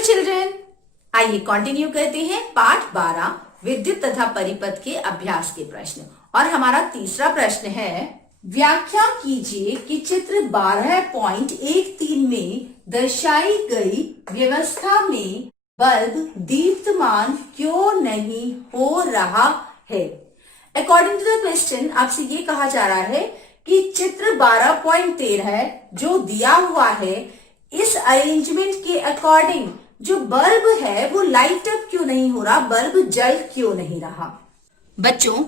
Hello children, आइए continue करते हैं पाठ 12 विद्युत तथा परिपथ के अभ्यास के प्रश्न। और हमारा तीसरा प्रश्न है, व्याख्या कीजिए कि चित्र 12.13 में दर्शाई गई व्यवस्था में बल्ब दीप्तमान क्यों नहीं हो रहा है। अकॉर्डिंग टू द क्वेश्चन आपसे ये कहा जा रहा है कि चित्र 12.13 जो दिया हुआ है, इस अरेंजमेंट के अकॉर्डिंग जो बल्ब है वो लाइट अप क्यों नहीं हो रहा, बल्ब जल क्यों नहीं रहा। बच्चों,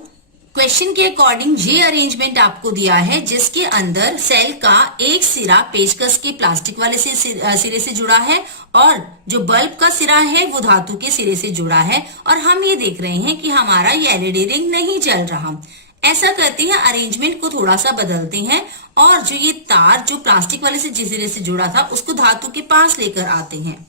क्वेश्चन के अकॉर्डिंग ये अरेंजमेंट आपको दिया है जिसके अंदर सेल का एक सिरा पेचकस के प्लास्टिक वाले सिरे से जुड़ा है और जो बल्ब का सिरा है वो धातु के सिरे से जुड़ा है। और हम ये देख रहे हैं कि हमारा ये एलईडी रिंग नहीं जल रहा। ऐसा करते हैं, अरेंजमेंट को थोड़ा सा बदलते हैं और जो ये तार जो प्लास्टिक वाले से जिस सिरे से जुड़ा था उसको धातु के पास लेकर आते हैं।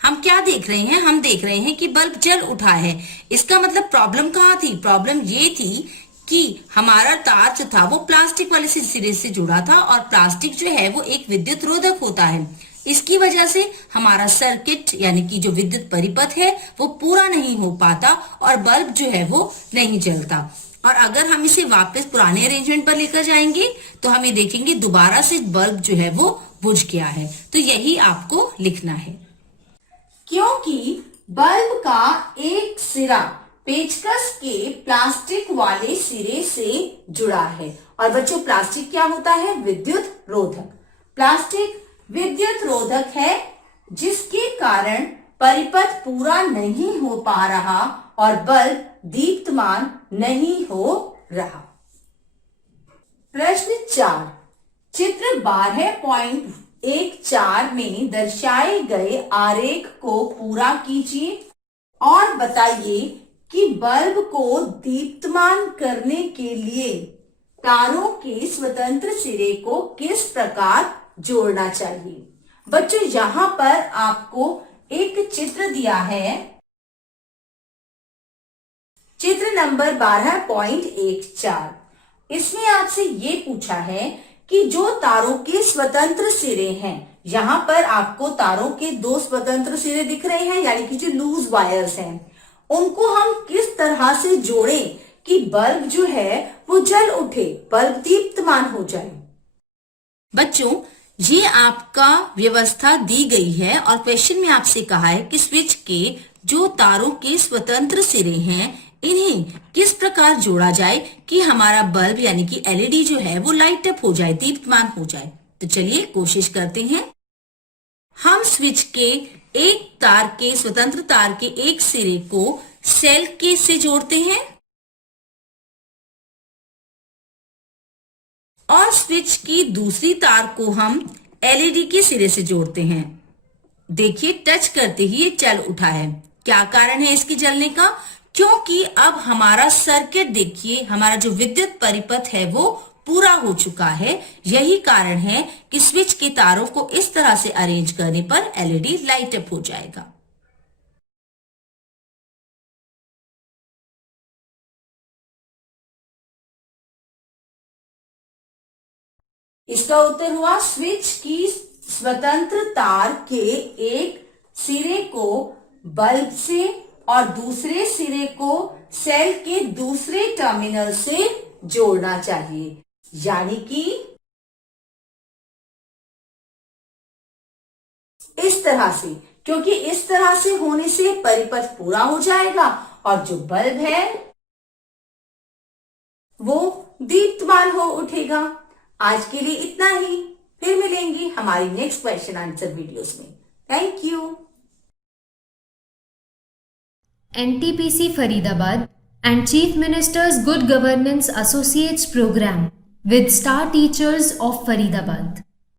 हम क्या देख रहे हैं, हम देख रहे हैं कि बल्ब जल उठा है। इसका मतलब प्रॉब्लम कहाँ थी, प्रॉब्लम ये थी कि हमारा तार जो था वो प्लास्टिक वाले सिरे से जुड़ा था और प्लास्टिक जो है वो एक विद्युत रोधक होता है। इसकी वजह से हमारा सर्किट यानी कि जो विद्युत परिपथ है वो पूरा नहीं हो पाता और बल्ब जो है वो नहीं जलता। और अगर हम इसे वापस पुराने अरेंजमेंट पर लेकर जाएंगे तो हम ये देखेंगे दोबारा से बल्ब जो है वो बुझ गया है। तो यही आपको लिखना है। क्योंकि बल्ब का एक सिरा पेचकस के प्लास्टिक वाले सिरे से जुड़ा है। और बच्चों, प्लास्टिक क्या होता है, विद्युत रोधक। प्लास्टिक विद्युत रोधक है जिसके कारण परिपथ पूरा नहीं हो पा रहा और बल्ब दीप्तमान नहीं हो रहा। प्रश्न 4, चित्र 12.14 में दर्शाए गए आरेख को पूरा कीजिए और बताइए कि बल्ब को दीप्तमान करने के लिए तारों के स्वतंत्र सिरे को किस प्रकार जोड़ना चाहिए। बच्चों, यहां पर आपको एक चित्र दिया है, चित्र नंबर 12.14। इसमें आपसे ये पूछा है कि जो तारों के स्वतंत्र सिरे हैं, यहां पर आपको तारों के 2 स्वतंत्र सिरे दिख रहे हैं यानी कि जो लूज वायर्स हैं, उनको हम किस तरह से जोड़ें कि बल्ब जो है वो जल उठे, बल्ब दीप्तमान हो जाए। बच्चों, ये आपका व्यवस्था दी गई है और क्वेश्चन में आपसे कहा है कि स्विच के जो तारों के स्वतंत्र सिरे हैं इन्हें किस प्रकार जोड़ा जाए कि हमारा बल्ब यानी कि एलईडी जो है वो लाइट अप हो जाए, दीप्तमान हो जाए। तो चलिए कोशिश करते हैं। हम स्विच के एक तार के स्वतंत्र तार के एक सिरे को सेल के से जोड़ते हैं और स्विच की दूसरी तार को हम एलईडी के सिरे से जोड़ते हैं। देखिए, टच करते ही ये जल उठा है। क्या कारण है इसके जलने का, क्योंकि अब हमारा सर्किट देखिए, हमारा जो विद्युत परिपथ है वो पूरा हो चुका है। यही कारण है कि स्विच के तारों को इस तरह से अरेंज करने पर एलईडी लाइट अप हो जाएगा। इसका उत्तर हुआ स्विच की स्वतंत्र तार के एक सिरे को बल्ब से और दूसरे सिरे को सेल के दूसरे टर्मिनल से जोड़ना चाहिए, यानी कि इस तरह से, क्योंकि इस तरह से होने से परिपथ पूरा हो जाएगा और जो बल्ब है वो दीप्तमान हो उठेगा। आज के लिए इतना ही, फिर मिलेंगे हमारी नेक्स्ट क्वेश्चन आंसर वीडियोस में। Thank you. NTPC Faridabad and Chief Minister's Good Governance Associates Program with Star Teachers of Faridabad.